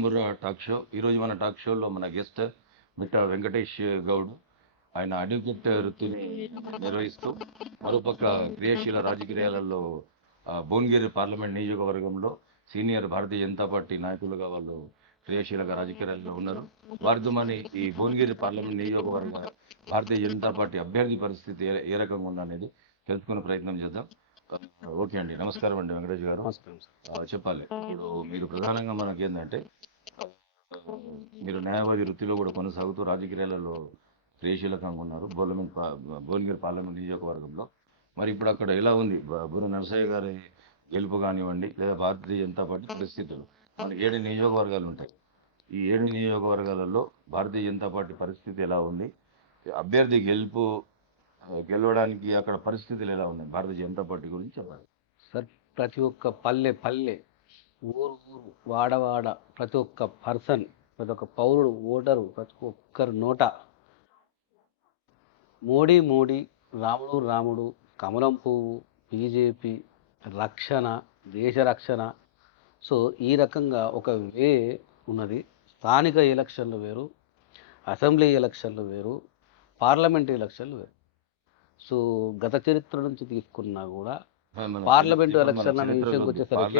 రాంబుర్ర talk show. ఈరోజు మన talk షోలో మన గెస్ట్ మిట్ట వెంకటేష్ గౌడ్. ఆయన అడ్వకేట్ వృత్తిని నిర్వహిస్తూ మరోపక్క క్రియాశీల రాజకీయాలలో భువనగిరి పార్లమెంట్ నియోజకవర్గంలో సీనియర్ భారతీయ జనతా పార్టీ నాయకులుగా వాళ్ళు క్రియాశీలక రాజకీయాల్లో ఉన్నారు. వారితో మన ఈ భువనగిరి పార్లమెంట్ నియోజకవర్గ భారతీయ జనతా పార్టీ అభ్యర్థి పరిస్థితి ఏ- రకంగా ఉందనేది తెలుసుకునే ప్రయత్నం చేద్దాం. ఓకే అండి నమస్కారం అండి వెంకటేష్ గారు. ఆ, చెప్పాలి. ఇప్పుడు మీరు ప్రధానంగా మనకి ఏంటంటే మీరు న్యాయవాది వృత్తిలో కూడా కొనసాగుతూ రాజకీయాలలో క్రియాశీలకంగా ఉన్నారు. బోర్లమెంట్ భువనగిరి పార్లమెంట్ నియోజకవర్గంలో. మరి ఇప్పుడు అక్కడ ఎలా ఉంది? గురు నరసయ్య గారి గెలుపు కానివ్వండి లేదా భారతీయ జనతా పార్టీ పరిస్థితులు. మరి ఏడు నియోజకవర్గాలు ఉంటాయి. ఈ ఏడు నియోజకవర్గాలలో భారతీయ జనతా పార్టీ పరిస్థితి ఎలా ఉంది? అభ్యర్థి గెలుపు గెలవడానికి అక్కడ పరిస్థితులు ఎలా ఉన్నాయి? భారతీయ జనతా పార్టీ గురించి చెప్పాలి. సార్ ప్రతి ఒక్క పల్లె పల్లె ఊరు ఊరు వాడవాడ ప్రతి ఒక్క పర్సన్ ప్రతి ఒక్క పౌరుడు ఓటరు ప్రతి ఒక్కరు నోట మోడీ మోడీ రాముడు రాముడు కమలం పువ్వు బీజేపీ రక్షణ దేశ రక్షణ. సో ఈ రకంగా ఒక వే ఉన్నది. స్థానిక ఎలక్షన్లు వేరు అసెంబ్లీ ఎలక్షన్లు వేరు పార్లమెంట్ ఎలక్షన్లు వేరు. సో గత చరిత్ర నుంచి తీసుకున్నా కూడా పార్లమెంటు ఎలక్షన్ల చరిత్రలో విషయంకి వచ్చేసరికి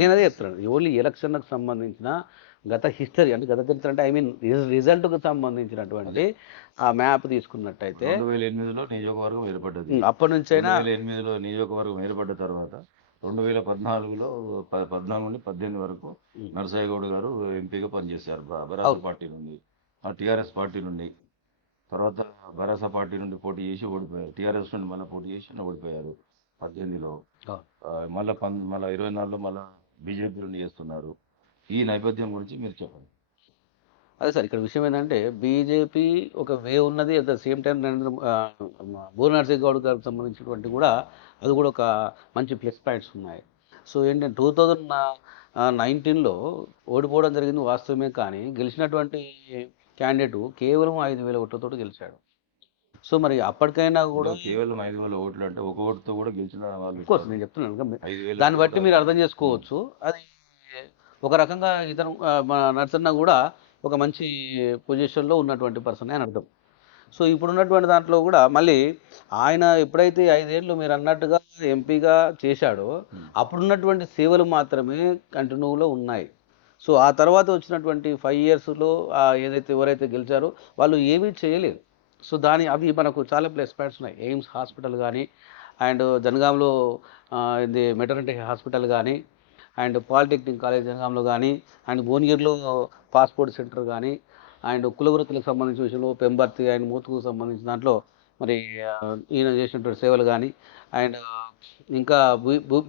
నేను అదే చెప్తున్నాను. ఓన్లీ ఎలక్షన్లకు సంబంధించిన గత హిస్టరీ అంటే గత చరిత్ర అంటే ఐ మీన్ రిజల్ట్కు సంబంధించినటువంటి ఆ మ్యాప్ తీసుకున్నట్టయితే రెండు వేల ఎనిమిదిలో నియోజకవర్గం ఏర్పడ్డది. అప్పటి నుంచైనా వేల ఎనిమిదిలో నియోజకవర్గం ఏర్పడ్డ తర్వాత రెండు వేల పద్నాలుగులో పద్నాలుగు నుండి పద్దెనిమిది వరకు ఉమ్. నరసయ్య గౌడ్ గారు ఎంపీగా పనిచేశారు. బరాస. పార్టీ నుండి ఆ టీఆర్ఎస్ పార్టీ నుండి. తర్వాత బరాస పార్టీ నుండి పోటీ చేసి ఓడిపోయారు. టీఆర్ఎస్ నుండి మళ్ళీ పోటీ చేసి ఓడిపోయారు. పద్దెనిమిదిలో మళ్ళా పం మళ్ళీ ఇరవై నాలుగులో మళ్ళీ బీజేపీ నుండి చేస్తున్నారు. ఈ నేపథ్యం గురించి మీరు చెప్పండి. అదే సార్ ఇక్కడ విషయం ఏంటంటే బీజేపీ ఒక వే ఉన్నది at the same time Narendra Boora Narasimha Goud గారికి సంబంధించినటువంటి కూడా అది కూడా ఒక మంచి ప్లస్ పాయింట్స్ ఉన్నాయి. సో ఏంటంటే టూ థౌజండ్ నైన్టీన్లో ఓడిపోవడం జరిగింది వాస్తవమే కానీ గెలిచినటువంటి క్యాండిడేట్ కేవలం ఐదు వేల ఓట్లతో గెలిచాడు. సో మరి అప్పటికైనా కూడా కేవలం ఐదు వేల ఓట్లు అంటే ఒక ఓటుతో కూడా గెలిచిన వాళ్ళు కోర్స్ నేను చెప్తున్నాను. దాన్ని బట్టి మీరు అర్థం చేసుకోవచ్చు. అది ఒక రకంగా ఇతను మన నరసన్న కూడా ఒక మంచి పొజిషన్లో ఉన్నటువంటి పర్సన్ అని అర్థం. సో ఇప్పుడు ఉన్నటువంటి దాంట్లో కూడా మళ్ళీ ఆయన ఎప్పుడైతే ఐదేళ్ళు మీరు అన్నట్టుగా ఎంపీగా చేశాడో. అప్పుడున్నటువంటి సేవలు మాత్రమే కంటిన్యూలో ఉన్నాయి. సో ఆ తర్వాత వచ్చినటువంటి ఫైవ్ ఇయర్స్లో ఏదైతే ఎవరైతే గెలిచారో వాళ్ళు ఏమీ చేయలేదు. సో దాని అవి మనకు చాలా ప్లేస్ పాయింట్స్ ఉన్నాయి. ఎయిమ్స్ హాస్పిటల్ కానీ అండ్ జనగాంలో ఇది మెటర్నిటీ హాస్పిటల్ కానీ అండ్ పాలిటెక్నిక్ కాలేజ్ జనగాంలో కానీ అండ్ భువనగిరిలో పాస్పోర్ట్ సెంటర్ కానీ అండ్ కులవృత్తులకు సంబంధించిన విషయంలో పెంబర్తి అండ్ మూతుకు సంబంధించిన దాంట్లో మరి ఈయన చేసినటువంటి సేవలు కానీ అండ్ ఇంకా భూ- భూ-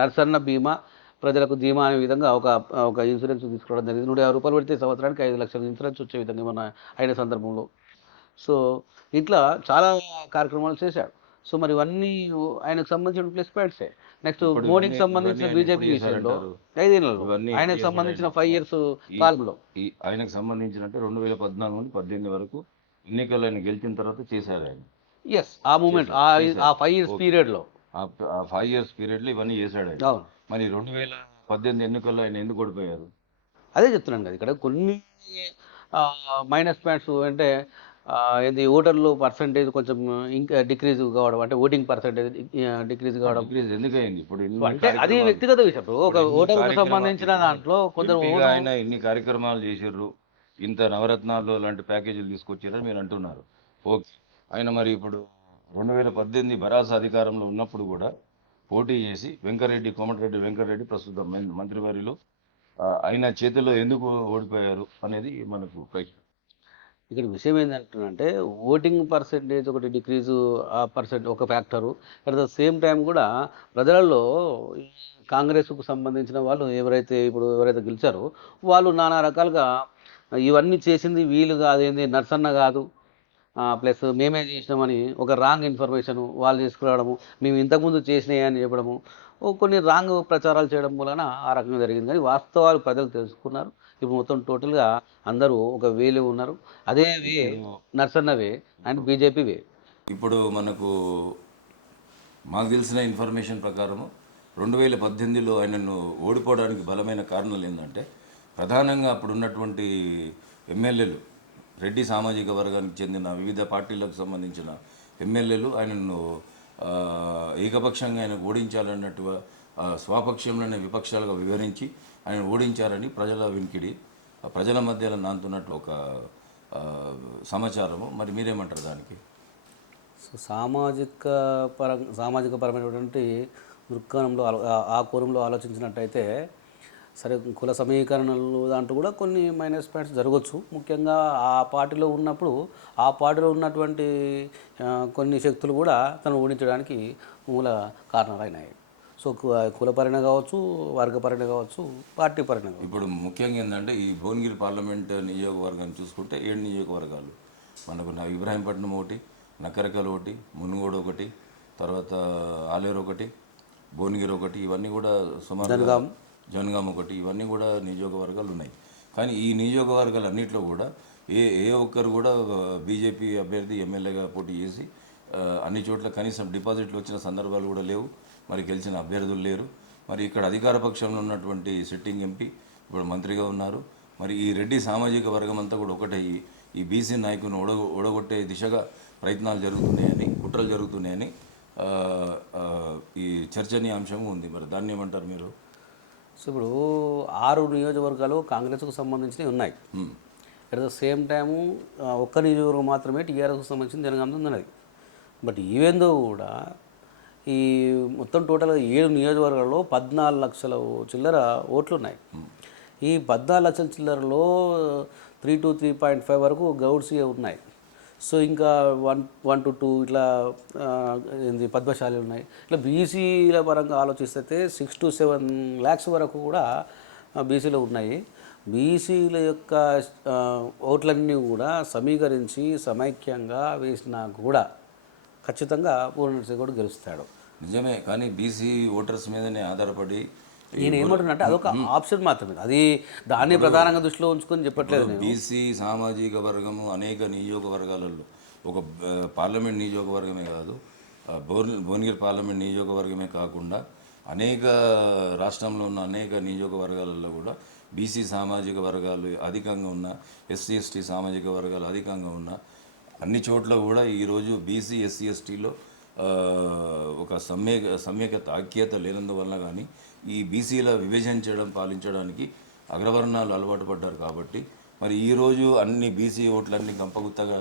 నర్సన్న బీమా ప్రజలకు ధీమా అనే విధంగా ఒక ఒక ఇన్సూరెన్స్ తీసుకోవడం జరిగింది. నూట యాభై రూపాయలు పెడితే సంవత్సరానికి ఐదు లక్షల ఇన్సూరెన్స్ వచ్చే విధంగా మన అయిన సందర్భంలో సో ఇట్లా చాలా కార్యక్రమాలు చేశాడు. సో మరి ఇవన్నీ ఆయనకు సంబంధించిన ప్లస్ పాయింట్సే నెక్స్ట్ మోడీకి సంబంధించిన బీజేపీ విషయంలో ఆయనకు సంబంధించిన. ఫైవ్ ఇయర్స్ కాలంలో ఆయనకు సంబంధించిన అంటే రెండు వేల పద్నాలుగు నుండి పద్దెనిమిది వరకు ఎన్నికలు ఆయన గెలిచిన తర్వాత చేశారు ఆయన. ఎస్ ఆ మూమెంట్ ఆ ఫైవ్ ఇయర్స్ ఓకే. పీరియడ్లో ఆ ఫైవ్ ఇయర్స్ పీరియడ్లో ఇవన్నీ చేశాడు ఆయన. మరి రెండు వేల పద్దెనిమిది ఎన్నికల్లో ఆయన ఎందుకు ఓడిపోయారు? అదే చెప్తున్నాను కదా ఇక్కడ కొన్ని మైనస్ పాయింట్స్ అంటే ఏంది ఓటర్లు పర్సంటేజ్ కొంచెం ఇంకా డిక్రీజ్ కావడం అంటే ఓటింగ్ పర్సంటేజ్ డిక్రీజ్ కావడం. డిగ్రీస్ ఎందుకు అయింది ఇప్పుడు అంటే అది వ్యక్తిగత విషయం. ఒక ఓటర్కు కార్యక్రమాలు- సంబంధించిన దాంట్లో కొందరు ఆయన ఇన్ని కార్యక్రమాలు చేసిర్రు. ఇంత నవరత్నాలు లాంటి ప్యాకేజీలు తీసుకొచ్చారని మీరు అంటున్నారు. ఓకే. ఆయన మరి ఇప్పుడు రెండు వేల పద్దెనిమిది బరాస అధికారంలో ఉన్నప్పుడు కూడా పోటీ చేసి వెంకరెడ్డి కోమటిరెడ్డి వెంకరెడ్డి ప్రస్తుతం మం- మంత్రివర్యులు ఆ, ఆయన చేతిలో ఎందుకు ఓడిపోయారు అనేది మనకు ప్రశ్న ఇక్కడ విషయం ఏంటంటే ఓటింగ్ పర్సెంటేజ్ ఒకటి డిక్రీజ్ ఆ పర్సెంట్ ఒక factor. At the same time కూడా ప్రజలలో ఈ కాంగ్రెస్కు సంబంధించిన వాళ్ళు ఎవరైతే ఇప్పుడు ఎవరైతే గెలిచారో వాళ్ళు నానా రకాలుగా ఇవన్నీ చేసింది వీలు కాదేంది నర్సన్న కాదు. ప్లస్ మేమే చేసినామని ఒక రాంగ్ ఇన్ఫర్మేషన్ వాళ్ళు తీసుకురావడము మేము ఇంతకుముందు చేసినాయి అని చెప్పడము కొన్ని రాంగ్ ప్రచారాలు చేయడం వలన ఆ రకంగా జరిగింది. కానీ వాస్తవాలు ప్రజలు తెలుసుకున్నారు. ఇప్పుడు మొత్తం టోటల్గా అందరూ ఒక వేలో ఉన్నారు. అదే wave Narsanna wave and BJP wave. ఇప్పుడు మనకు మాకు తెలిసిన ఇన్ఫర్మేషన్ ప్రకారము రెండు వేల పద్దెనిమిదిలో ఆయనను ఓడిపోవడానికి బలమైన కారణాలు ఏంటంటే ప్రధానంగా అప్పుడు ఉన్నటువంటి ఎమ్మెల్యేలు రెడ్డి సామాజిక వర్గానికి చెందిన వివిధ పార్టీలకు సంబంధించిన ఎమ్మెల్యేలు ఆయనను ఏకపక్షంగా ఆయన ఓడించాలన్నట్టుగా ఆ, స్వపక్షంలోనే విపక్షాలుగా వివరించి ఆయన ఓడించారని ప్రజల వినికిడి ప్రజల మధ్యలో నాంతున్నట్టు ఒక సమాచారము. మరి మీరేమంటారు దానికి? సో సామాజిక పర సామాజిక పరమైనటువంటి దృక్కోణంలో ఆ- కోణంలో ఆలోచించినట్టయితే సరే కుల సమీకరణలు దాంట్లో కూడా కొన్ని మైనస్ పాయింట్స్ జరగవచ్చు ముఖ్యంగా ఆ పార్టీలో ఉన్నప్పుడు ఆ పార్టీలో ఉన్నటువంటి కొన్ని శక్తులు కూడా తను ఓడించడానికి మూల కారణాలైనాయి సో కు- కులపరంగా కావచ్చు వర్గపరంగా కావచ్చు పార్టీ కావచ్చు. ఇప్పుడు ముఖ్యంగా ఏంటంటే ఈ భువనగిరి పార్లమెంట్ నియోజకవర్గాన్ని చూసుకుంటే ఏడు నియోజకవర్గాలు. మనకు నా ఇబ్రాహీంపట్నం ఒకటి నకరకల్ ఒకటి మునుగోడు ఒకటి తర్వాత ఆలేరు ఒకటి భువనగిరి ఒకటి ఇవన్నీ కూడా సుమారు జనగాం. ఒకటి ఇవన్నీ కూడా నియోజకవర్గాలు ఉన్నాయి. కానీ ఈ నియోజకవర్గాలు అన్నింటిలో కూడా ఏ ఏ ఒక్కరు కూడా బీజేపీ అభ్యర్థి ఎమ్మెల్యేగా పోటీ చేసి అన్ని చోట్ల కనీసం డిపాజిట్లు వచ్చిన సందర్భాలు కూడా లేవు. మరి గెలిచిన అభ్యర్థులు లేరు. మరి ఇక్కడ అధికార పక్షంలో ఉన్నటువంటి సిట్టింగ్ ఎంపీ ఇప్పుడు మంత్రిగా ఉన్నారు. మరి ఈ రెడ్డి సామాజిక వర్గం అంతా కూడా ఒకటయ్యి ఈ బీసీ నాయకుని ఓడ ఓడగొట్టే దిశగా ప్రయత్నాలు జరుగుతున్నాయని కుట్రలు జరుగుతున్నాయని ఈ చర్చనీయాంశం ఉంది. మరి దాన్ని ఏమంటారు మీరు? సో ఇప్పుడు ఆరు నియోజకవర్గాలు కాంగ్రెస్కు సంబంధించినవి ఉన్నాయి. అట్ ద సేమ్ టైము ఒక్క నియోజకవర్గం మాత్రమే టీఆర్ఎస్కి సంబంధించిన జనగామ ఉన్నది. బట్ ఈవెందో కూడా ఈ మొత్తం టోటల్గా ఏడు నియోజకవర్గాల్లో పద్నాలుగు లక్షల చిల్లర ఓట్లు ఉన్నాయి ఈ పద్నాలుగు లక్షల చిల్లరలో three to three point five వరకు గౌడ్సే ఉన్నాయి. సో ఇంకా వన్ వన్ టు టూ ఇట్లా ఏంది పద్మశాలి ఉన్నాయి. ఇట్లా బీసీల పరంగా ఆలోచిస్తే సిక్స్ టు సెవెన్ ల్యాక్స్ వరకు కూడా బీసీలో ఉన్నాయి. బీసీల యొక్క ఓట్లన్నీ కూడా సమీకరించి సమైక్యంగా వేసినా కూడా ఖచ్చితంగా పూర్ణ కూడా గెలుస్తాడు. నిజమే కానీ బీసీ ఓటర్స్ మీదనే ఆధారపడి నేను ఏమంటున్నా అదొక ఆప్షన్ మాత్రమే. అది దాన్ని ప్రధానంగా దృష్టిలో ఉంచుకొని చెప్పట్లేదు బీసీ సామాజిక వర్గము అనేక నియోజకవర్గాలలో ఒక పార్లమెంట్ నియోజకవర్గమే కాదు భువన భువనగిరి పార్లమెంట్ నియోజకవర్గమే కాకుండా అనేక రాష్ట్రంలో ఉన్న అనేక నియోజకవర్గాలలో కూడా బీసీ సామాజిక వర్గాలు అధికంగా ఉన్న ఎస్సీ ఎస్టీ సామాజిక వర్గాలు అధికంగా ఉన్న అన్ని చోట్ల కూడా ఈరోజు బీసీ ఎస్సీ ఎస్టీలో ఒక సమ్యక సమ్యకత ఐక్యత లేనందువలన కానీ ఈ బీసీల విభజించడం పాలించడానికి అగ్రవర్ణాలు అలవాటు పడ్డారు కాబట్టి మరి ఈరోజు అన్ని బీసీ ఓట్లన్నీ గంపగుత్తగా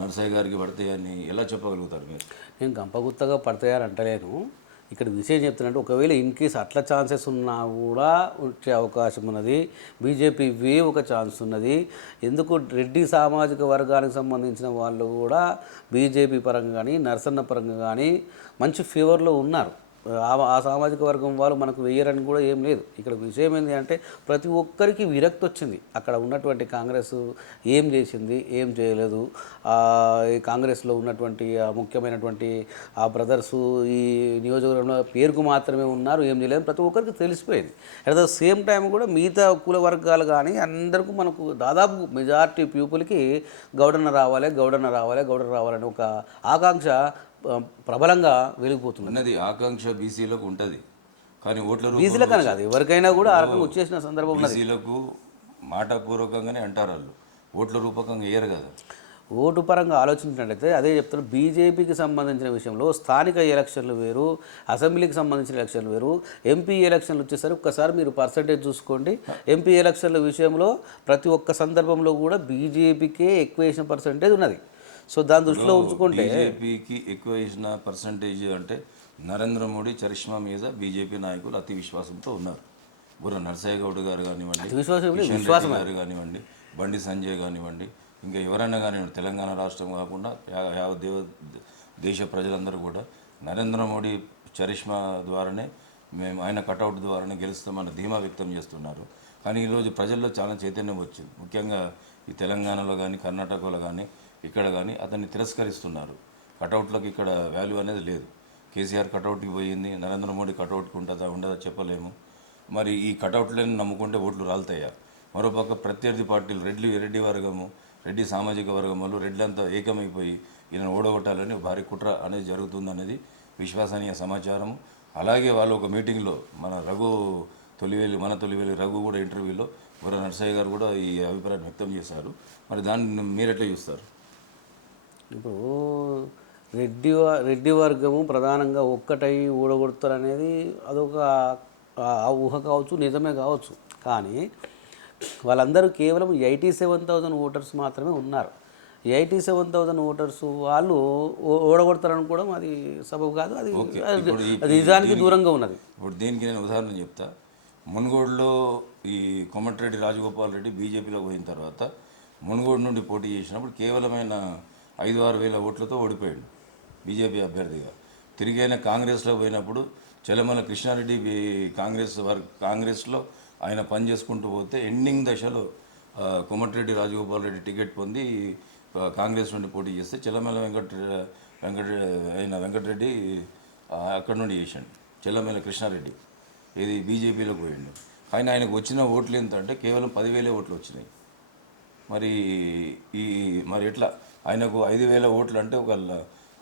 నరసయ్య గారికి పడతాయని ఎలా చెప్పగలుగుతారు మీరు? నేను గంపగుత్తగా పడతాయని అంటలేను. ఇక్కడ విషయం చెప్తున్నట్టు ఒకవేళ ఇన్ కేస్ అట్లా ఛాన్సెస్ ఉన్నా కూడా వచ్చే అవకాశం ఉన్నది. బీజేపీ వే ఒక ఛాన్స్ ఉన్నది. ఎందుకు రెడ్డి సామాజిక వర్గానికి సంబంధించిన వాళ్ళు కూడా బీజేపీ పరంగా కానీ నరసన్న పరంగా కానీ మంచి ఫీవర్లో ఉన్నారు. ఆ ఆ సామాజిక వర్గం వాళ్ళు మనకు వెయ్యరని కూడా ఏం లేదు. ఇక్కడ విషయం ఏంటి అంటే ప్రతి ఒక్కరికి విరక్తి వచ్చింది. అక్కడ ఉన్నటువంటి కాంగ్రెస్ ఏం చేసింది ఏం చేయలేదు. ఈ కాంగ్రెస్లో ఉన్నటువంటి ఆ ముఖ్యమైనటువంటి ఆ బ్రదర్స్ ఈ నియోజకవర్గంలో పేరుకు మాత్రమే ఉన్నారు ఏం చేయలేదు. ప్రతి ఒక్కరికి తెలిసిపోయింది. అట్ ద సేమ్ టైం కూడా మిగతా కుల వర్గాలు కానీ అందరికీ మనకు దాదాపు మెజారిటీ పీపుల్కి గౌడన్న రావాలి గౌడన్న రావాలి గౌడన రావాలని ఒక ఆకాంక్ష ప్రబలంగా వెలిగిపోతుంది అన్నది ఆకాంక్ష బీసీలకు ఉంటుంది. కానీ ఓట్ల బీసీల కనుక కాదు. ఎవరికైనా కూడా ఆ రకంగా వచ్చేసిన సందర్భం బీసీలకు మాటపూర్వకంగానే అంటారు వాళ్ళు. ఓట్ల రూపకంగా వేయరు కదా. ఓటు పరంగా ఆలోచించినట్లయితే అదే చెప్తారు బీజేపీకి సంబంధించిన విషయంలో స్థానిక ఎలక్షన్లు వేరు అసెంబ్లీకి సంబంధించిన ఎలక్షన్లు వేరు. ఎంపీ ఎలక్షన్లు వచ్చేసరికి ఒక్కసారి మీరు పర్సంటేజ్ చూసుకోండి. ఎంపీ ఎలక్షన్ల విషయంలో ప్రతి ఒక్క సందర్భంలో కూడా బీజేపీకే ఎక్కువ వేసిన పర్సంటేజ్ ఉన్నది. సో దాని దృష్టిలో ఉంచుకుంటే బీజేపీకి ఎక్కువ ఇచ్చిన పర్సంటేజ్ అంటే నరేంద్ర మోడీ చరిష్మా మీద బీజేపీ నాయకులు అతి విశ్వాసంతో ఉన్నారు. బుర్ర నరసయ్య గౌడ్ గారు కానివ్వండి విశ్వాసం గారు కానివ్వండి బండి సంజయ్ కానివ్వండి ఇంకా ఎవరైనా కానివ్వండి తెలంగాణ రాష్ట్రం కాకుండా యా- యావత్ దేవ దేశ ప్రజలందరూ కూడా నరేంద్ర మోడీ చరిష్మా ద్వారానే మేము ఆయన కటౌట్ ద్వారానే గెలుస్తామన్న ధీమా వ్యక్తం చేస్తున్నారు. కానీ ఈరోజు ప్రజల్లో చాలా చైతన్యం వచ్చింది. ముఖ్యంగా ఈ తెలంగాణలో కానీ కర్ణాటకలో కానీ ఇక్కడ కానీ అతన్ని తిరస్కరిస్తున్నారు. కటౌట్లకు ఇక్కడ వాల్యూ అనేది లేదు. కేసీఆర్ కటౌట్కి పోయింది నరేంద్ర మోడీ కటౌట్కి ఉంటుందా ఉండదా చెప్పలేము. మరి ఈ కటౌట్లను నమ్ముకుంటే ఓట్లు రాలుతాయా? మరోపక్క ప్రత్యర్థి పార్టీలు రెడ్డి రెడ్డి వర్గము రెడ్డి సామాజిక వర్గం వాళ్ళు రెడ్లంతా ఏకమైపోయి ఈయన ఓడగొట్టాలని భారీ కుట్ర అనేది జరుగుతుందనేది విశ్వసనీయ సమాచారము. అలాగే వాళ్ళు ఒక మీటింగ్లో మన రఘు తొలివేలి మన తొలివేలి రఘు కూడా ఇంటర్వ్యూలో బుర్ర నరసయ్య గారు కూడా ఈ అభిప్రాయం వ్యక్తం చేశారు. మరి దాన్ని మీరెట్లా చూస్తారు? ఇప్పుడు రెడ్డి రెడ్డి వర్గము ప్రధానంగా ఒక్కటై ఊడగొడతారు అనేది అదొక ఊహ కావచ్చు నిజమే కావచ్చు. కానీ వాళ్ళందరూ కేవలం ఎయిటీ సెవెన్ థౌజండ్ ఓటర్స్ మాత్రమే ఉన్నారు. ఎయిటీ సెవెన్ థౌజండ్ ఓటర్స్ వాళ్ళు ఓడగొడతారనుకోవడం అది సబబు కాదు. అది అది- నిజానికి దూరంగా ఉన్నది. ఇప్పుడు దీనికి నేను ఉదాహరణ చెప్తా. మునుగోడులో ఈ కొమటిరెడ్డి రాజగోపాల్ రెడ్డి బీజేపీలోకి పోయిన తర్వాత మునుగోడు నుండి పోటీ చేసినప్పుడు కేవలమైన ఐదు ఆరు వేల ఓట్లతో ఓడిపోయాడు బీజేపీ అభ్యర్థిగా. తిరిగి ఆయన కాంగ్రెస్లో పోయినప్పుడు చెలమల కృష్ణారెడ్డి కాంగ్రెస్ వర్క్ కాంగ్రెస్లో ఆయన పని చేసుకుంటూ పోతే ఎండింగ్ దశలో ఆ, కొమటిరెడ్డి రాజగోపాల్ రెడ్డి టికెట్ పొంది కాంగ్రెస్ నుండి పోటీ చేస్తే చెలమల వెంకట వెంకట ఆయన వెంకటరెడ్డి అక్కడ నుండి చేశాడు చెల్లమల కృష్ణారెడ్డి. ఇది బీజేపీలో పోయిండు. కానీ ఆయనకు వచ్చిన ఓట్లు ఎంత అంటే కేవలం పదివేలే ఓట్లు వచ్చినాయి. మరి ఈ మరి ఎట్లా? ఆయనకు ఐదు వేల ఓట్లు అంటే ఒక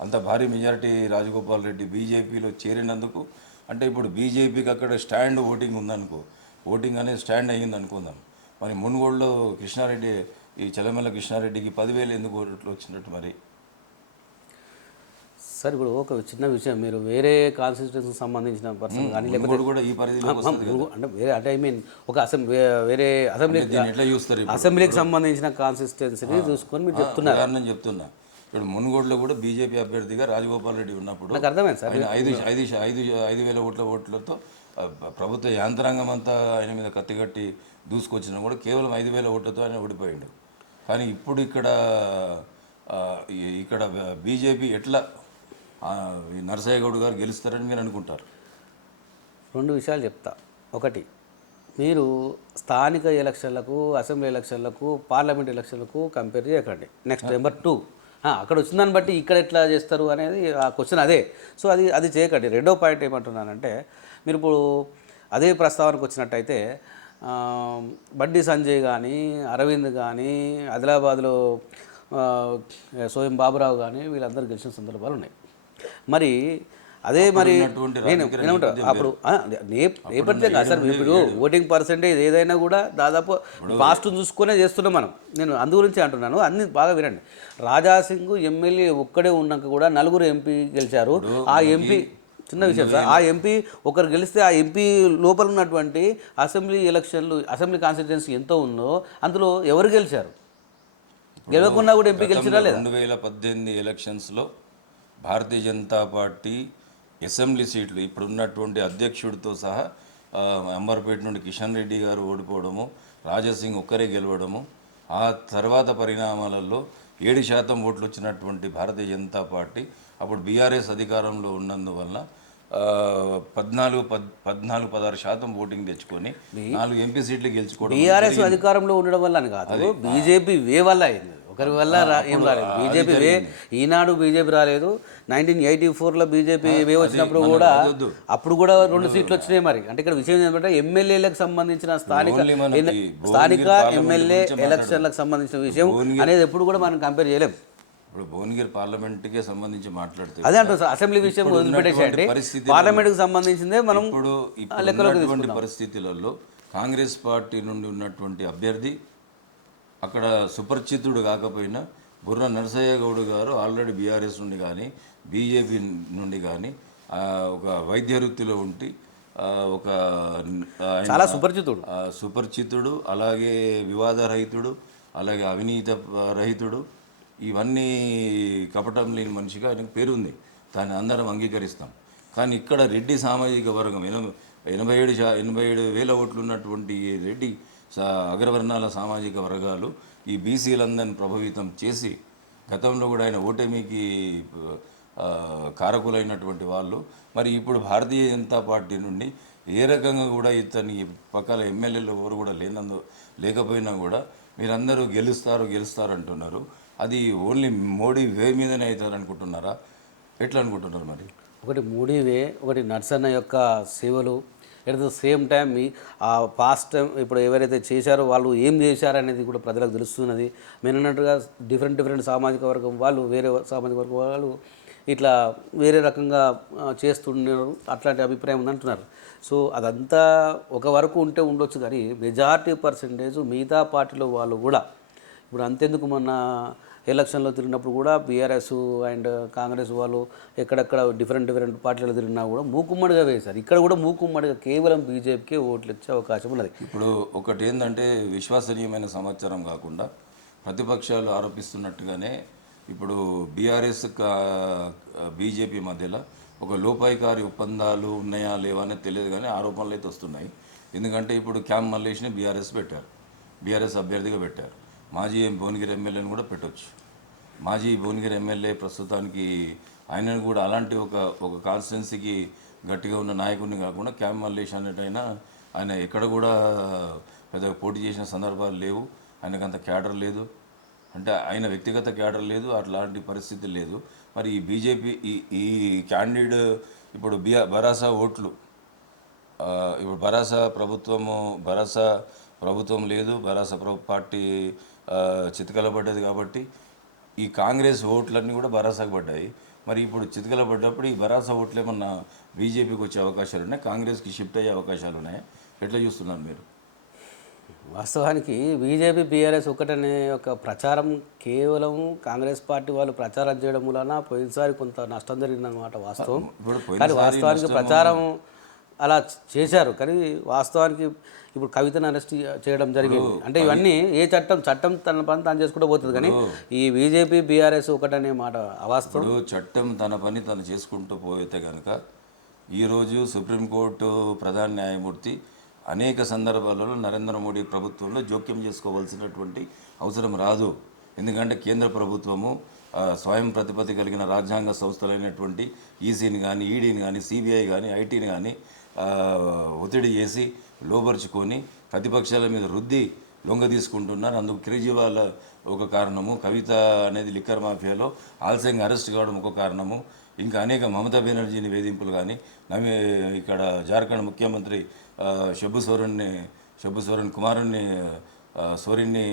అంత భారీ మెజారిటీ రాజగోపాల్ రెడ్డి బీజేపీలో చేరినందుకు అంటే ఇప్పుడు బీజేపీకి అక్కడ స్టాండ్ ఓటింగ్ ఉందనుకో ఓటింగ్ అనేది స్టాండ్ అయ్యింది అనుకుందాం. మరి మునుగోడులో కృష్ణారెడ్డి ఈ చలమల్ల కృష్ణారెడ్డికి పదివేలు ఎందుకు ఓట్లు వచ్చినట్టు మరి? సార్ ఇప్పుడు ఒక చిన్న విషయం మీరు వేరే కాన్స్టిట్యూన్సీకి సంబంధించిన పర్సన్ కానీ లేకపోతే అంటే వేరే అంటే ఐ మీన్ ఒక అసెంబ్లీ వేరే అసెంబ్లీ? అసెంబ్లీకి సంబంధించిన కాన్సిస్టెన్సీని చూసుకొని మీరు చెప్తున్నారు. చెప్తున్నా. ఇప్పుడు మునుగోడులో కూడా బీజేపీ అభ్యర్థిగా రాజగోపాల్ రెడ్డి ఉన్నప్పుడు నాకు అర్థమైంది సార్. ఐదు ఐదు ఐదు ఐదు వేల ఓట్ల ఓట్లతో ప్రభుత్వ యాంత్రాంగం అంతా ఆయన మీద కత్తికట్టి దూసుకొచ్చినా కూడా కేవలం ఐదు వేల ఓట్లతో ఆయన ఓడిపోయాడు. కానీ ఇప్పుడు ఇక్కడ ఇక్కడ బీజేపీ ఎట్లా నరసయ్య గౌడ్ గారు గెలుస్తారని మీరు అనుకుంటారు. రెండు విషయాలు చెప్తా. ఒకటి మీరు స్థానిక ఎలక్షన్లకు అసెంబ్లీ ఎలక్షన్లకు పార్లమెంట్ ఎలక్షన్లకు కంపేర్ చేయకండి. Next number two. అక్కడ వచ్చిన దాన్ని బట్టి ఇక్కడ ఎట్లా చేస్తారు అనేది ఆ క్వశ్చన్ అదే. సో అది అది చేయకండి. రెండో పాయింట్ ఏమంటున్నానంటే మీరు ఇప్పుడు అదే ప్రస్తావనకు వచ్చినట్టయితే బండి సంజయ్ కానీ అరవింద్ కానీ ఆదిలాబాద్లో సోయం బాబురావు కానీ వీళ్ళందరూ గెలిచిన సందర్భాలు ఉన్నాయి. మరి అదే మరి నేను ఏమంటా అప్పుడు నేపథ్యం కాదు సార్ ఇప్పుడు ఓటింగ్ పర్సెంటేజ్ ఏదైనా కూడా దాదాపు పాస్ట్ చూసుకునే చేస్తున్నాం మనం. నేను అందు గురించి అంటున్నాను. అన్ని బాగా వినండి. రాజాసింగ్ ఎమ్మెల్యే ఒక్కడే ఉన్నాక కూడా నలుగురు ఎంపీ గెలిచారు. ఆ ఎంపీ చిన్న విషయం సార్ ఆ ఎంపీ ఒకరు గెలిస్తే ఆ ఎంపీ లోపల ఉన్నటువంటి అసెంబ్లీ ఎలక్షన్లు అసెంబ్లీ కాన్స్టిట్యున్సీ ఎంతో ఉందో అందులో ఎవరు గెలిచారు? గెలవకుండా కూడా ఎంపీ గెలిచిరా లేదా? రెండు వేల పద్దెనిమిది ఎలక్షన్స్లో భారతీయ జనతా పార్టీ అసెంబ్లీ సీట్లు ఇప్పుడు ఉన్నటువంటి అధ్యక్షుడితో సహా అంబర్పేట నుండి కిషన్ రెడ్డి గారు ఓడిపోవడము రాజాసింగ్ ఒక్కరే గెలవడము ఆ తర్వాత పరిణామాలలో ఏడు శాతం ఓట్లు వచ్చినటువంటి భారతీయ జనతా పార్టీ అప్పుడు బీఆర్ఎస్ అధికారంలో ఉన్నందువల్ల పద్నాలుగు పద్ పద్నాలుగు పదహారు శాతం ఓటింగ్ తెచ్చుకొని నాలుగు ఎంపీ సీట్లు గెలుచుకోవడం బీఆర్ఎస్ అధికారంలో ఉండడం వల్ల కాదు బీజేపీ వే వల్ల అయింది. ఒకరి వల్ల ఏం రాలేదు. బీజేపీ వే ఈనాడు బీజేపీ రాలేదు. నైన్టీన్ ఎయిటీ ఫోర్లో బీజేపీ వచ్చినప్పుడు కూడా. అప్పుడు కూడా రెండు సీట్లు వచ్చినాయి మరి. అంటే ఇక్కడ విషయం ఏంటంటే ఎమ్మెల్యేలకు సంబంధించిన స్థానిక స్థానిక పార్లమెంట్ ఎమ్మెల్యే ఎలక్షన్లకు సంబంధించిన విషయం అనేది ఎప్పుడు కూడా మనం కంపేర్ చేయలేం ఇప్పుడు భువనగిరి పార్లమెంట్కే సంబంధించి మాట్లాడితే అదే అంటారు అసెంబ్లీ విషయం పరిస్థితుల్లో- పార్లమెంట్కి సంబంధించిందే మనం ఇప్పుడు ఇప్పుడు పరిస్థితులలో కాంగ్రెస్ పార్టీ నుండి ఉన్నటువంటి అభ్యర్థి అక్కడ సుపరిచితుడు కాకపోయినా బుర్ర నరసయ్య గౌడ్ గారు ఆల్రెడీ బీఆర్ఎస్ నుండి కానీ బీజేపీ నుండి కానీ ఒక వైద్య వృత్తిలో ఉండి ఒక చాలా సుపరిచితుడు. సుపరిచితుడు అలాగే వివాదరహితుడు అలాగే అవినీత రహితుడు ఇవన్నీ కపటం లేని మనిషిగా ఆయనకు పేరుంది. దాన్ని అందరం అంగీకరిస్తాం. కానీ ఇక్కడ రెడ్డి సామాజిక వర్గం ఎనభై ఎనభై ఏడు ఎనభై ఏడు వేల ఓట్లు ఉన్నటువంటి రెడ్డి అగ్రవర్ణాల సామాజిక వర్గాలు ఈ బీసీలందరిని ప్రభావితం చేసి గతంలో కూడా ఆయన ఓటమికి కారకులైనటువంటి వాళ్ళు. మరి ఇప్పుడు భారతీయ జనతా పార్టీ నుండి ఏ రకంగా కూడా ఇతని పక్కల ఎమ్మెల్యేలు ఎవరు కూడా లేనందు లేకపోయినా కూడా మీరందరూ గెలుస్తారు గెలుస్తారు అంటున్నారు అది ఓన్లీ మోడీ వే మీదనే అవుతారు అనుకుంటున్నారా ఎట్లా అనుకుంటున్నారు మరి? ఒకటి మూడీవే ఒకటి నర్సన్న యొక్క సేవలు ఎట్ ద సేమ్ టైం మీ ఆ పాస్ట్ టైం ఇప్పుడు ఎవరైతే చేశారో వాళ్ళు ఏం చేశారనేది కూడా ప్రజలకు తెలుస్తున్నది. మీరు అన్నట్టుగా డిఫరెంట్ డిఫరెంట్ సామాజిక వర్గం వాళ్ళు వేరే సామాజిక వర్గం వాళ్ళు ఇట్లా వేరే రకంగా చేస్తున్నారు అట్లాంటి అభిప్రాయం ఉంది అంటున్నారు. సో అదంతా ఒక వరకు ఉంటే ఉండొచ్చు కానీ మెజార్టీ పర్సెంటేజ్ మిగతా పార్టీలో వాళ్ళు కూడా ఇప్పుడు అంతెందుకు మొన్న ఎలక్షన్లో తిరిగినప్పుడు కూడా బీఆర్ఎస్ అండ్ కాంగ్రెస్ వాళ్ళు ఎక్కడెక్కడ డిఫరెంట్ డిఫరెంట్ పార్టీలు తిరిగినా కూడా మూకుమ్మడిగా వేశారు. ఇక్కడ కూడా మూకుమ్మడిగా కేవలం బీజేపీకే ఓట్లు ఇచ్చే అవకాశం ఉన్నది. ఇప్పుడు ఒకటి ఏంటంటే విశ్వసనీయమైన సమాచారం కాకుండా ప్రతిపక్షాలు ఆరోపిస్తున్నట్టుగానే ఇప్పుడు బీఆర్ఎస్ బీజేపీ మధ్యలో ఒక లోపాయికారి ఒప్పందాలు ఉన్నాయా లేవా అనేది తెలియదు కానీ ఆరోపణలు అయితే వస్తున్నాయి. ఎందుకంటే ఇప్పుడు క్యామ్ మల్లేష్ని బీఆర్ఎస్ పెట్టారు. బీఆర్ఎస్ అభ్యర్థిగా పెట్టారు. మాజీ భువనగిరి ఎమ్మెల్యేని కూడా పెట్టొచ్చు. మాజీ భువనగిరి ఎమ్మెల్యే ప్రస్తుతానికి ఆయనను కూడా అలాంటి ఒక ఒక కాన్స్టిట్యున్సీకి గట్టిగా ఉన్న నాయకుడిని కాకుండా క్యామ్ మల్లేష్ అనేటైనా ఆయన ఎక్కడ కూడా పెద్దగా పోటీ చేసిన సందర్భాలు లేవు. ఆయనకు అంత క్యాడర్ లేదు. అంటే ఆయన వ్యక్తిగత క్యాడర్ లేదు అట్లాంటి పరిస్థితి లేదు. మరి ఈ బీజేపీ ఈ ఈ క్యాండిడేట్ ఇప్పుడు బిఆర్ భరాసా ఓట్లు ఇప్పుడు భరాసా ప్రభుత్వము భరాసా ప్రభుత్వం లేదు భరాసా ప్రభు పార్టీ చితకలబడ్డది కాబట్టి ఈ కాంగ్రెస్ ఓట్లన్నీ కూడా భరాసాకు పడ్డాయి. మరి ఇప్పుడు చితకలబడ్డప్పుడు ఈ భరాసా ఓట్లు ఏమన్నా బీజేపీకి వచ్చే అవకాశాలు ఉన్నాయి? కాంగ్రెస్కి షిఫ్ట్ అయ్యే అవకాశాలు ఉన్నాయి? ఎట్లా చూస్తున్నారు మీరు? వాస్తవానికి బీజేపీ బీఆర్ఎస్ ఒకటనే ఒక ప్రచారం కేవలం కాంగ్రెస్ పార్టీ వాళ్ళు ప్రచారం చేయడం వలన పోయినసారి కొంత నష్టం జరిగిందన్నమాట వాస్తవం. కానీ వాస్తవానికి ప్రచారం అలా చేశారు. కానీ వాస్తవానికి ఇప్పుడు కవితను అరెస్ట్ చేయడం జరిగింది. అంటే ఇవన్నీ ఏ చట్టం చట్టం తన పని తాను చేసుకుంటూ పోతుంది కానీ ఈ బీజేపీ బీఆర్ఎస్ ఒకటనే మాట అవాస్తవం. చట్టం తన పని తను చేసుకుంటూ పోతే కనుక ఈరోజు సుప్రీంకోర్టు ప్రధాన న్యాయమూర్తి అనేక సందర్భాలలో నరేంద్ర మోడీ ప్రభుత్వంలో జోక్యం చేసుకోవాల్సినటువంటి అవసరం రాదు. ఎందుకంటే కేంద్ర ప్రభుత్వము స్వయం ప్రతిపత్తి కలిగిన రాజ్యాంగ సంస్థలైనటువంటి ఈసీని కానీ ఈడీని కానీ సిబిఐ కానీ ఐటీని కానీ ఒత్తిడి చేసి లోపరుచుకొని ప్రతిపక్షాల మీద రుద్ది లొంగ తీసుకుంటున్నారు. అందుకు కేజ్రీవాల్ ఒక కారణము. కవిత అనేది లిక్కర్ మాఫియాలో ఆలస్యంగా అరెస్ట్ కావడం ఒక కారణము. ఇంకా అనేక మమతా బెనర్జీని వేధింపులు కానీ నవీ ఇక్కడ జార్ఖండ్ ముఖ్యమంత్రి షబ్బు శబ్బు సోరెన్ని శబ్బు సోరెన్ కుమారుణ్ణి ఆ, సోరెన్ని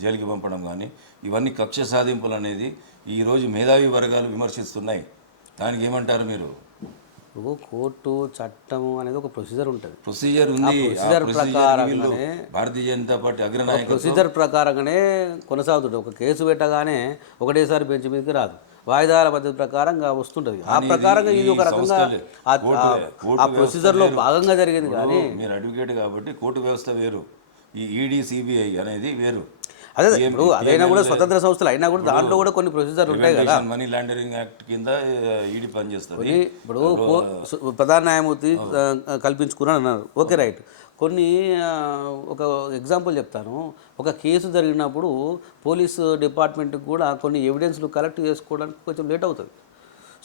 జైలుకి పంపడం కానీ ఇవన్నీ కక్ష సాధింపులు అనేది ఈరోజు మేధావి వర్గాలు విమర్శిస్తున్నాయి. దానికి ఏమంటారు మీరు? ఇప్పుడు కోర్టు చట్టం అనేది ఒక ప్రొసీజర్ ఉంటుంది. ప్రొసీజర్ ఉంది. ప్రొసీజర్ ప్రొసీజర్ ప్రకారంగానే భారతీయ జనతా పార్టీ అగ్రనాయకులు ప్రొసీజర్ ప్రకారంగానే కొనసాగుతుంది ఒక కేసు పెట్టగానే ఒకటేసారి బెంచ్ మీదకి రాదు. వాయిదాల పద్ధతి ప్రకారంగా వస్తుంటుంది. ఆ ప్రకారంగా ఇది ఒక రకంగా ఆ- ఆ ప్రొసీజర్లో భాగంగా జరిగింది కానీ మీరు అడ్వకేట్ కాబట్టి కోర్టు వ్యవస్థ వేరు. ఈ ఈడీ సిబిఐ అనేది వేరు. అదే ఇప్పుడు అదైనా కూడా స్వతంత్ర సంస్థలు అయినా కూడా దాంట్లో కూడా కొన్ని ప్రొసీజర్లు ఉంటాయి కదా. మనీ లాండరింగ్ యాక్ట్ కింద ఈడీ పనిచేస్తుంది. ఇప్పుడు ప్రధాన న్యాయమూర్తి కల్పించుకున్నాను అన్నారు. Okay right. కొన్ని ఒక ఎగ్జాంపుల్ చెప్తాను. ఒక కేసు జరిగినప్పుడు పోలీస్ డిపార్ట్మెంట్కి కూడా కొన్ని ఎవిడెన్స్లు కలెక్ట్ చేసుకోవడానికి కొంచెం లేట్ అవుతుంది.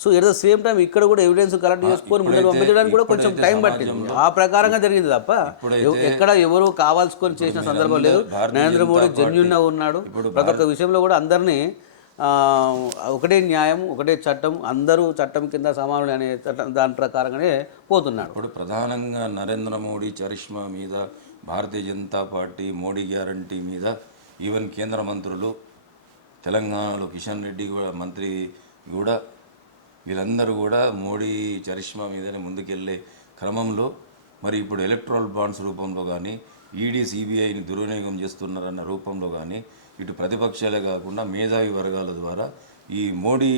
So at the same time ఇక్కడ కూడా ఎవిడెన్స్ కలెక్ట్ చేసుకొని ముందుకు పంపించడానికి కూడా కొంచెం టైం పట్టింది. ఆ ప్రకారంగా జరిగింది తప్ప ఎక్కడ ఎవరు కావాల్సుకొని చేసిన సందర్భం లేదు. నరేంద్ర మోడీ జెన్యున్గా ఉన్నాడు. ప్రతి ఒక్క విషయంలో కూడా అందరినీ ఒకటే న్యాయం ఒకటే చట్టం అందరూ చట్టం కింద సమానులు అనే చట్టం దాని ప్రకారంగానే పోతున్నాడు. ఇప్పుడు ప్రధానంగా నరేంద్ర మోడీ చరిష్మా మీద భారతీయ జనతా పార్టీ మోడీ గ్యారంటీ మీద ఈవెన్ కేంద్ర మంత్రులు తెలంగాణలో కిషన్ రెడ్డి కూడా మంత్రి కూడా వీళ్ళందరూ కూడా మోడీ చరిష్మా మీదనే ముందుకెళ్ళే క్రమంలో మరి ఇప్పుడు ఎలక్ట్రల్ బాండ్స్ రూపంలో కానీ ఈడీ సిబిఐని దుర్వినియోగం చేస్తున్నారన్న రూపంలో కానీ ఇటు ప్రతిపక్షాలే కాకుండా మేధావి వర్గాల ద్వారా ఈ మోడీ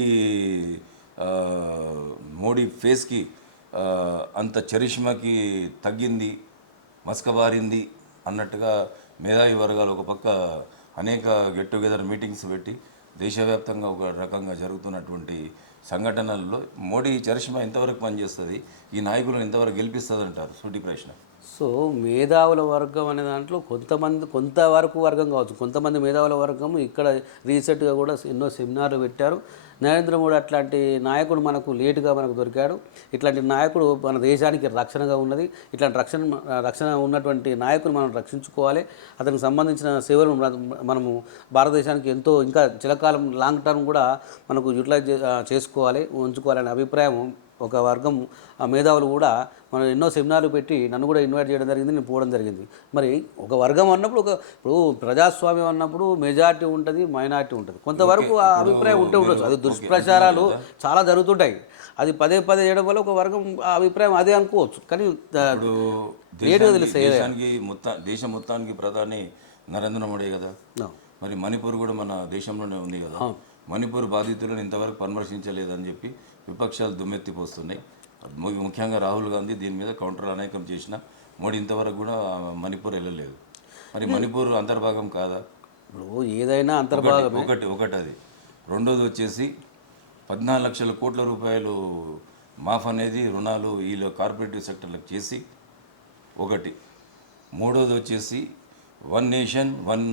మోడీ ఫేస్కి అంత చరిష్మాకి తగ్గింది మసకబారింది అన్నట్టుగా మేధావి వర్గాలు ఒక పక్క అనేక గెట్ టుగెదర్ మీటింగ్స్ పెట్టి దేశవ్యాప్తంగా ఒక రకంగా జరుగుతున్నటువంటి సంఘటనల్లో మోడీ చరిష్మా ఎంతవరకు పనిచేస్తుంది ఈ నాయకులను ఎంతవరకు గెలిపిస్తుంది అంటారు సూటి ప్రశ్న. సో మేధావుల వర్గం అనే దాంట్లో కొంతమంది కొంతవరకు వర్గం కావచ్చు. కొంతమంది మేధావుల వర్గం ఇక్కడ రీసెంట్గా కూడా ఎన్నో సెమినార్లు పెట్టారు. నరేంద్ర మోడీ అట్లాంటి నాయకుడు మనకు లేటుగా మనకు దొరికాడు. ఇట్లాంటి నాయకుడు మన దేశానికి రక్షణగా ఉన్నది. ఇట్లాంటి రక్షణ రక్షణ ఉన్నటువంటి నాయకుని మనం రక్షించుకోవాలి. అతనికి సంబంధించిన సేవలు మన- మనము భారతదేశానికి ఎంతో ఇంకా చిరకాలం లాంగ్ టర్మ్ కూడా మనకు యూటిలైజ్ చేసుకోవాలి ఉంచుకోవాలనే అభిప్రాయం ఒక వర్గం ఆ మేధావులు కూడా మనం ఎన్నో సెమినార్లు పెట్టి నన్ను కూడా ఇన్వైట్ చేయడం జరిగింది నేను పోవడం జరిగింది. మరి ఒక వర్గం అన్నప్పుడు ఒక ఇప్పుడు ప్రజాస్వామ్యం అన్నప్పుడు మెజారిటీ ఉంటుంది మైనారిటీ ఉంటుంది. కొంతవరకు ఆ అభిప్రాయం ఉంటే ఉండొచ్చు. అది దుష్ప్రచారాలు చాలా జరుగుతుంటాయి. అది పదే పదే చేయడం వల్ల ఒక వర్గం ఆ అభిప్రాయం అదే అనుకోవచ్చు. కానీ దేశానికి- మొత్తం దేశం మొత్తానికి ప్రధాని నరేంద్ర మోడీ కదా. మరి మణిపూర్ కూడా మన దేశంలోనే ఉంది కదా? మణిపూర్ బాధితులను ఇంతవరకు పరామర్శించలేదని చెప్పి విపక్షాలు దుమ్మెత్తిపోస్తున్నాయి. ముఖ్యంగా రాహుల్ గాంధీ దీని మీద కౌంటర్ అనేకం చేసిన మోడీ ఇంతవరకు కూడా మణిపూర్ వెళ్ళలేదు. మరి మణిపూర్ అంతర్భాగం కాదా? ఇప్పుడు ఏదైనా అంతర్భాగం ఒకటి ఒకటి అది. రెండోది వచ్చేసి పద్నాలుగు లక్షల కోట్ల రూపాయలు మాఫ్ అనేది రుణాలు వీళ్ళు కార్పొరేటివ్ సెక్టర్లకు చేసి ఒకటి. మూడోది వచ్చేసి వన్ నేషన్ వన్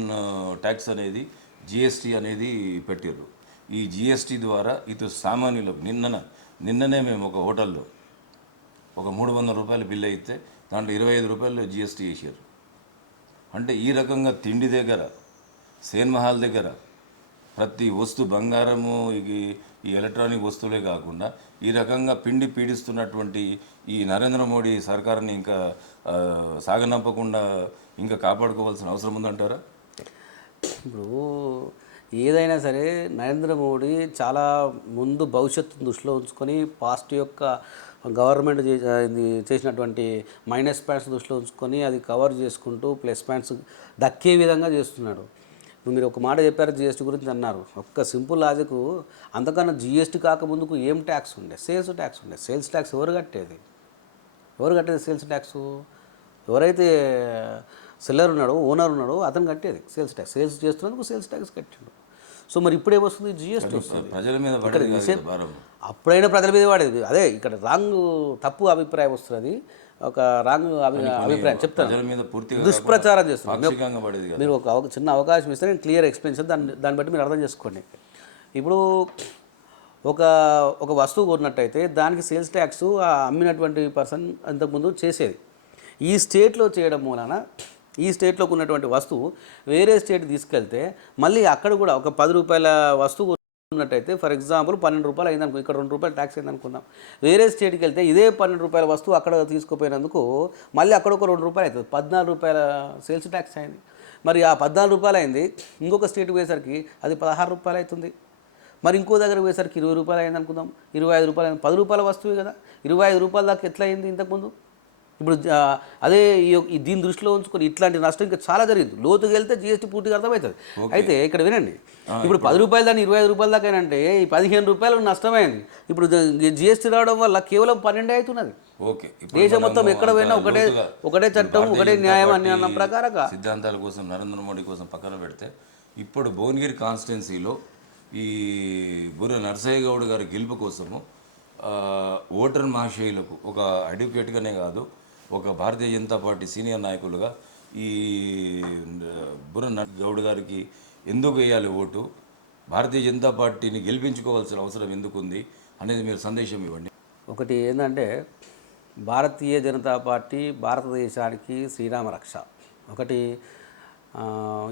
ట్యాక్స్ అనేది జిఎస్టీ అనేది పెట్టారు ఈ జిఎస్టీ ద్వారా ఇటు సామాన్యులకు నిన్న నిన్ననే మేము ఒక హోటల్లో ఒక మూడు వందల రూపాయల బిల్లు అయితే దాంట్లో ఇరవై ఐదు రూపాయలు జిఎస్టీ వేసారు అంటే ఈ రకంగా తిండి దగ్గర సేన్మహాల్ దగ్గర ప్రతి వస్తు బంగారము ఈ ఎలక్ట్రానిక్ వస్తువులే కాకుండా ఈ రకంగా పిండి పీడిస్తున్నటువంటి ఈ నరేంద్ర మోడీ సర్కారుని ఇంకా సాగనంపకుండా ఇంకా కాపాడుకోవాల్సిన అవసరం ఉందంటారా? ఇప్పుడు ఏదైనా సరే నరేంద్ర మోడీ చాలా ముందు భవిష్యత్తు దృష్టిలో ఉంచుకొని పాస్ట్ యొక్క గవర్నమెంట్ చే- చేసినటువంటి మైనస్ పాయింట్స్ దృష్టిలో ఉంచుకొని అది కవర్ చేసుకుంటూ ప్లస్ పాయింట్స్ దక్కే విధంగా చేస్తున్నాడు. మీరు ఒక మాట చెప్పారు జిఎస్టీ గురించి అన్నారు. ఒక్క సింపుల్ లాజిక్ అంతకన్నా జిఎస్టీ కాకముందుకు ఏం ట్యాక్స్ ఉండే? సేల్స్ ట్యాక్స్ ఉండే. సేల్స్ ట్యాక్స్ ఎవరు కట్టేది? ఎవరు కట్టేది సేల్స్ ట్యాక్స్? ఎవరైతే సెల్లర్ ఉన్నాడో ఓనర్ ఉన్నాడో అతను కట్టేది సేల్స్ ట్యాక్స్ సేల్స్ చేస్తున్నందుకు సేల్స్ ట్యాక్స్ కట్టాడు. సో మరి ఇప్పుడు ఏమొస్తుంది జిఎస్టీ వస్తుంది. ప్రజల మీద అప్పుడైనా ప్రజల మీద వాడేది అదే ఇక్కడ రాంగ్ తప్పు అభిప్రాయం వస్తుంది. ఒక రాంగ్ అభి అభిప్రాయం చెప్తాను. దుష్ప్రచారం చేస్తున్నారు కాదు. మీరు ఒక చిన్న అవకాశం ఇస్తే నేను క్లియర్ ఎక్స్ప్లెయిన్ చేస్తాను. దాన్ని దాన్ని బట్టి మీరు అర్థం చేసుకోండి. ఇప్పుడు ఒక ఒక వస్తువు కొన్నట్టయితే దానికి సేల్స్ ట్యాక్స్ అమ్మినటువంటి పర్సన్ అంతకుముందు చేసేది. ఈ స్టేట్లో చేయడం మూలన ఈ స్టేట్లోకి ఉన్నటువంటి వస్తువు వేరే స్టేట్ తీసుకెళ్తే మళ్ళీ అక్కడ కూడా ఒక పది రూపాయల వస్తువు ఉన్నట్టయితే ఫర్ ఎగ్జాంపుల్ పన్నెండు రూపాయలు అయింది అనుకో ఇక్కడ రెండు రూపాయలు ట్యాక్స్ అయింది అనుకుందాం వేరే స్టేట్కి వెళ్తే ఇదే పన్నెండు రూపాయల వస్తువు అక్కడ తీసుకుపోయినందుకు మళ్ళీ అక్కడ ఒక రెండు రూపాయలు అవుతుంది. పద్నాలుగు రూపాయల సేల్స్ ట్యాక్స్ అయింది. మరి ఆ పద్నాలుగు రూపాయలు అయింది ఇంకొక స్టేట్కి పోయేసరికి అది పదహారు రూపాయలు అవుతుంది. మరి ఇంకో దగ్గర పోయేసరికి ఇరవై రూపాయలు అయింది అనుకుందాం ఇరవై ఐదు రూపాయలు అయింది. పది రూపాయల వస్తువు కదా. ఇరవై ఐదు రూపాయల దాకా ఎట్లా అయింది ఇంతకుముందు? ఇప్పుడు అదే ఈ దీని దృష్టిలో ఉంచుకొని ఇట్లాంటి నష్టం ఇంకా చాలా జరిగింది. లోతుకి వెళ్తే జిఎస్టీ పూర్తిగా అర్థమవుతుంది. అయితే ఇక్కడ వినండి. ఇప్పుడు పది రూపాయలు దాన్ని ఇరవై ఐదు రూపాయల దాకా అంటే ఈ పదిహేను రూపాయలు నష్టమైంది. ఇప్పుడు జిఎస్టీ రావడం వల్ల కేవలం పన్నెండే అవుతున్నది. ఓకే. దేశం మొత్తం ఎక్కడ పోయినా ఒకటే ఒకటే చట్టం ఒకటే న్యాయం అని అన్న ప్రకారంగా సిద్ధాంతాల కోసం నరేంద్ర మోడీ కోసం పక్కన పెడితే ఇప్పుడు భువనగిరి కాన్స్టిట్యున్సీలో ఈ బుర్ర నరసయ్య గౌడ్ గారి గెలుపు కోసము ఓటర్ మహాశయులకు ఒక అడ్వకేట్గానే కాదు ఒక భారతీయ జనతా పార్టీ సీనియర్ నాయకులుగా ఈ బుర్ర గౌడ్ గారికి ఎందుకు వేయాలి ఓటు? భారతీయ జనతా పార్టీని గెలిపించుకోవాల్సిన అవసరం ఎందుకు ఉంది అనేది మీరు సందేశం ఇవ్వండి. ఒకటి ఏంటంటే భారతీయ జనతా పార్టీ భారతదేశానికి శ్రీరామ రక్ష. ఒకటి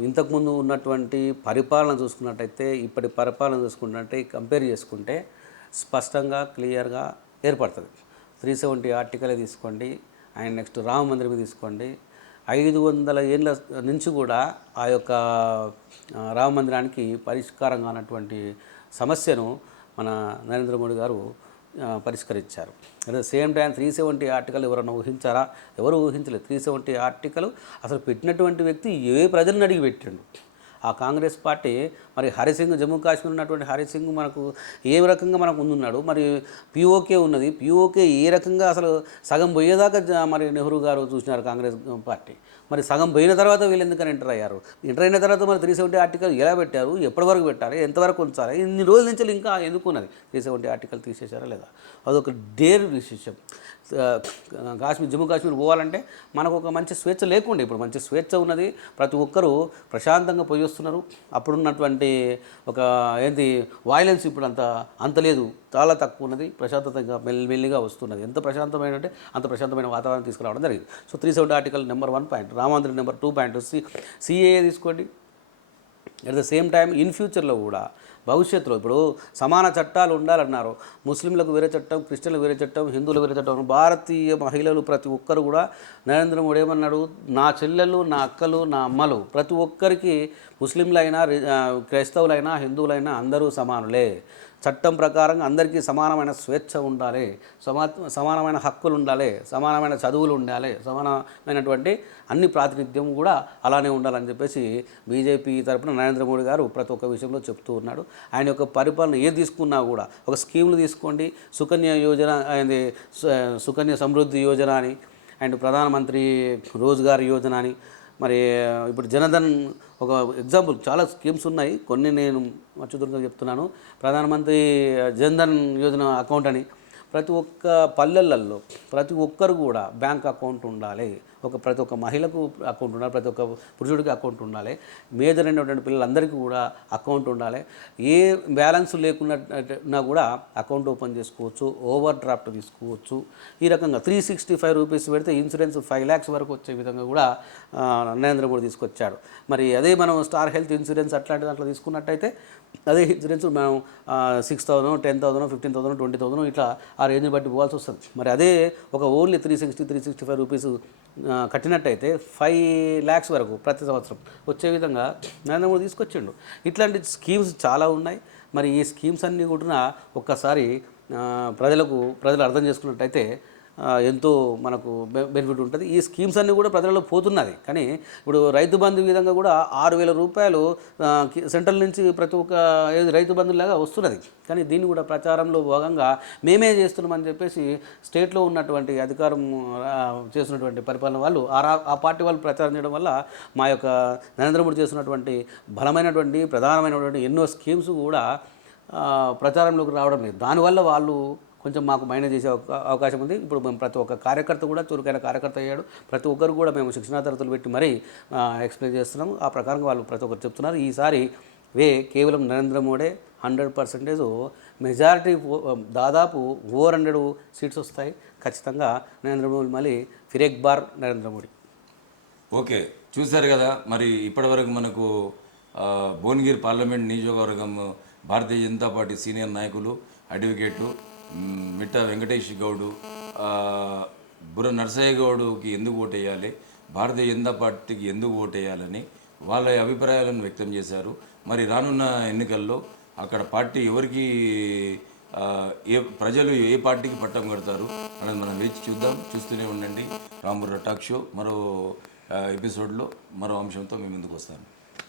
ఇంతకుముందు ఉన్నటువంటి పరిపాలన చూసుకున్నట్టయితే ఇప్పటి పరిపాలన చూసుకున్నట్టే కంపేర్ చేసుకుంటే స్పష్టంగా క్లియర్గా ఏర్పడుతుంది. త్రీ సెవెంటీ ఆర్టికలే తీసుకోండి అండ్ నెక్స్ట్ రామ మందిరం తీసుకోండి. ఐదు వందల ఏళ్ళ నుంచి కూడా ఆ యొక్క రామ మందిరానికి పరిష్కారం కానటువంటి సమస్యను మన నరేంద్ర మోడీ గారు పరిష్కరించారు. At the same time three seventy article ఎవరైనా ఊహించారా? ఎవరు ఊహించలేదు. త్రీ సెవెంటీ ఆర్టికల్ అసలు పెట్టినటువంటి వ్యక్తి ఏ ప్రజలను అడిగి పెట్టిండు? ఆ కాంగ్రెస్ పార్టీ మరి హరిసింగ్ జమ్మూ కాశ్మీర్ ఉన్నటువంటి హరిసింగ్ మనకు ఏ రకంగా మనకు ముందున్నాడు మరి పిఓకే ఉన్నది. పిఓకే ఏ రకంగా అసలు సగం పోయేదాకా మరి నెహ్రూ గారు చూసినారు కాంగ్రెస్ పార్టీ. మరి సగం పోయిన తర్వాత వీళ్ళు ఎందుకని ఎంటర్ అయ్యారు? ఎంటర్ అయిన తర్వాత మరి త్రీ సెవెంటీ ఆర్టికల్ ఎలా పెట్టారు? ఎప్పటి వరకు పెట్టారు ఎంతవరకు ఉంచాలి? ఇన్ని రోజుల నుంచి ఇంకా ఎందుకున్నది త్రీ సెవెంటీ ఆర్టికల్ తీసేశారా లేదా? అదొక డేర్ విశేషం. కాశ్మీర్ జమ్మూ కాశ్మీర్ పోవాలంటే మనకు ఒక మంచి స్వేచ్ఛ లేకుండే ఇప్పుడు మంచి స్వేచ్ఛ ఉన్నది. ప్రతి ఒక్కరూ ప్రశాంతంగా పోయి వస్తున్నారు. అప్పుడున్నటువంటి ఒక ఏంటి వాయిలెన్స్ ఇప్పుడు అంత అంత లేదు. చాలా తక్కువ ఉన్నది. ప్రశాంతతంగా మెల్లిమెల్లిగా వస్తున్నది. ఎంత ప్రశాంతమైన అంటే అంత ప్రశాంతమైన వాతావరణం తీసుకురావడం జరిగింది. So three seventy article number one point రామాంధ్ర number two point C CAA తీసుకోండి. At the same time in ఫ్యూచర్లో కూడా భవిష్యత్తులో ఇప్పుడు సమాన చట్టాలు ఉండాలన్నారు. ముస్లింలకు వేరే చట్టం క్రిస్టియన్లకు వేరే చట్టం హిందువులకు వేరే చట్టం భారతీయ మహిళలు ప్రతి ఒక్కరు కూడా నరేంద్ర మోడీ ఏమన్నాడు? నా చెల్లెలు నా అక్కలు నా అమ్మలు ప్రతి ఒక్కరికి ముస్లింలైనా రి- క్రైస్తవులైనా హిందువులైనా అందరూ సమానులే. చట్టం ప్రకారం అందరికీ సమానమైన స్వేచ్ఛ ఉండాలి సమా సమానమైన హక్కులు ఉండాలి సమానమైన చదువులు ఉండాలి సమానమైనటువంటి అన్ని ప్రాతినిధ్యం కూడా అలానే ఉండాలని చెప్పేసి బీజేపీ తరపున నరేంద్ర మోడీ గారు ప్రతి ఒక్క విషయంలో చెప్తూ ఉన్నాడు. ఆయన యొక్క పరిపాలన ఏది తీసుకున్నా కూడా ఒక స్కీములు తీసుకోండి సుకన్య యోజన అనేది సుకన్య సమృద్ధి యోజన అని అండ్ ప్రధానమంత్రి రోజ్గార్ యోజన అని మరి ఇప్పుడు జనధన్ ఒక ఎగ్జాంపుల్ చాలా స్కీమ్స్ ఉన్నాయి. కొన్ని నేను మచ్చుదురుగా చెప్తున్నాను. ప్రధానమంత్రి జన్ధన్ యోజన అకౌంట్ అని ప్రతి ఒక్క పల్లెలలో ప్రతి ఒక్కరు కూడా బ్యాంక్ అకౌంట్ ఉండాలి. ఒక ప్రతి ఒక్క మహిళకు అకౌంట్ ఉండాలి ప్రతి ఒక్క పురుషుడికి అకౌంట్ ఉండాలి. మేజర్ అయినటువంటి పిల్లలందరికీ కూడా అకౌంట్ ఉండాలి. ఏ బ్యాలెన్స్ లేకున్నా కూడా అకౌంట్ ఓపెన్ చేసుకోవచ్చు ఓవర్ డ్రాఫ్ట్ తీసుకోవచ్చు. ఈ రకంగా త్రీ సిక్స్టీ ఫైవ్ రూపీస్ పెడితే ఇన్సూరెన్స్ ఫైవ్ ల్యాక్స్ వరకు వచ్చే విధంగా కూడా నరేంద్ర మోడీ తీసుకొచ్చాడు. మరి అదే మనం స్టార్ హెల్త్ ఇన్సూరెన్స్ అట్లాంటి దాంట్లో తీసుకున్నట్టయితే అదే ఇన్సూరెన్స్ మనం six thousand ten thousand fifteen thousand twenty thousand ఇట్లా ఆ రేంజ్ని బట్టి పోవాల్సి వస్తుంది. మరి అదే ఒక only three sixty three sixty five rupees కట్టినట్టయితే five lakhs వరకు ప్రతి సంవత్సరం వచ్చే విధంగా నరేంద్ర మోడీ తీసుకొచ్చిండు. ఇట్లాంటి స్కీమ్స్ చాలా ఉన్నాయి. మరి ఈ స్కీమ్స్ అన్నీ కూడా ఒక్కసారి ప్రజలకు ప్రజలు అర్థం చేసుకున్నట్టయితే ఎంతో మనకు బె- బెనిఫిట్ ఉంటుంది. ఈ స్కీమ్స్ అన్నీ కూడా ప్రజలలో పోతున్నది. కానీ ఇప్పుడు రైతు బంధు విధంగా కూడా ఆరు వేల రూపాయలు సెంట్రల్ నుంచి ప్రతి ఒక్క రైతు బంధులాగా వస్తున్నది. కానీ దీన్ని కూడా ప్రచారంలో భాగంగా మేమే చేస్తున్నామని చెప్పేసి స్టేట్లో ఉన్నటువంటి అధికారం చేసినటువంటి చేస్తున్నటువంటి పరిపాలన వాళ్ళు ఆ రా- ఆ పార్టీ వాళ్ళు ప్రచారం చేయడం వల్ల మా యొక్క నరేంద్ర మోడీ చేసినటువంటి బలమైనటువంటి ప్రధానమైనటువంటి ఎన్నో స్కీమ్స్ కూడా ప్రచారంలోకి రావడం లేదు. దానివల్ల వాళ్ళు కొంచెం మాకు మైనస్ చేసే అవకాశం ఉంది. ఇప్పుడు మేము ప్రతి ఒక్క కార్యకర్త కూడా చురుకైన కార్యకర్త అయ్యాడు. ప్రతి ఒక్కరు కూడా మేము శిక్షణా తరగతులు పెట్టి మరీ ఎక్స్ప్లెయిన్ చేస్తున్నాము. ఆ ప్రకారం వాళ్ళు ప్రతి ఒక్కరు చెప్తున్నారు. ఈసారి వే కేవలం Narendra Modi hundred percentage majority దాదాపు ఫోర్ హండ్రెడ్ సీట్స్ వస్తాయి. ఖచ్చితంగా నరేంద్ర మోడీ మళ్ళీ ఫిరేక్ బార్ నరేంద్ర మోడీ. ఓకే. చూశారు కదా మరి ఇప్పటివరకు మనకు భువనగిరి పార్లమెంట్ నియోజకవర్గం భారతీయ జనతా పార్టీ సీనియర్ నాయకులు అడ్వకేటు మిట్ట వెంకటేష్ గౌడు బుర్ర నర్సయ్య గౌడుకి ఎందుకు ఓటేయాలి భారతీయ జనతా పార్టీకి ఎందుకు ఓటేయాలని వాళ్ళ అభిప్రాయాలను వ్యక్తం చేశారు. మరి రానున్న ఎన్నికల్లో అక్కడ పార్టీ ఎవరికి ఏ ప్రజలు ఏ పార్టీకి పట్టం కడతారు అనేది మనం వేచి చూద్దాం. చూస్తూనే ఉండండి. రాంబుర్ర టాక్ షో మరో ఎపిసోడ్లో మరో అంశంతో మేము ముందుకు వస్తాను